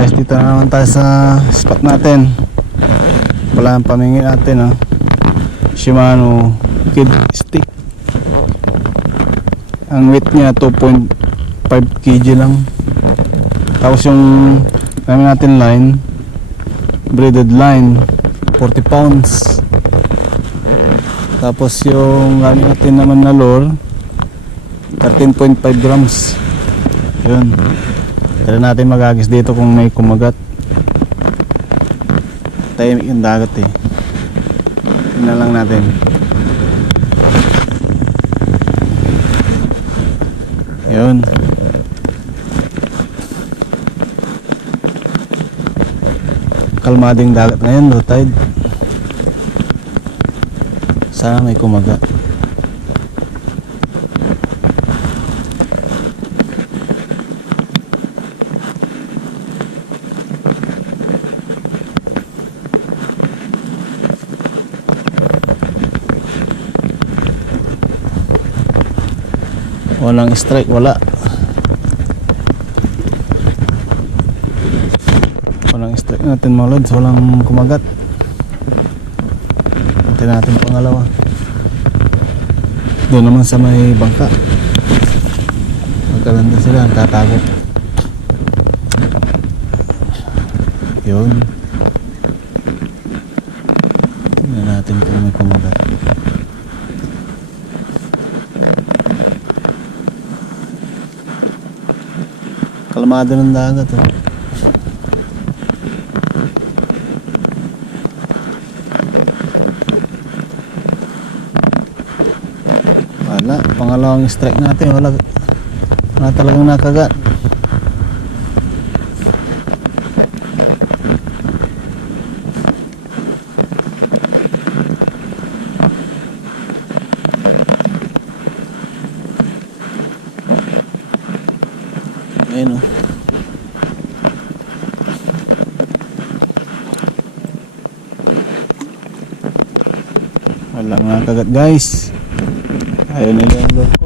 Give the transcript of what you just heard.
Guys, dito na naman tayo sa spot natin. Wala ang pamingin natin, Shimano Kid Stick. Ang weight niya 2.5 kg lang. Tapos yung namin natin line, braided line, 40 pounds. Tapos yung namin natin naman na lure, 13.5 grams. Yun. Tara natin magagis dito kung may kumagat. Tahimik yung dagat eh. Tingnan lang natin. Yun. Kalmading dagat ngayon, low tide. Sana may kumagat. Walang strike, wala. Walang strike natin mga lods, walang kumagat. Hintayin natin pangalawa. Doon naman sa may bangka. Magkalanda sila, tatago. Yun. Tingnan natin kung may kumagat. Kalmado ng dagat, Wala, pangalawang strike natin, wala talagang nakagat. Ayun, wala nakagat guys. Ayun nila yung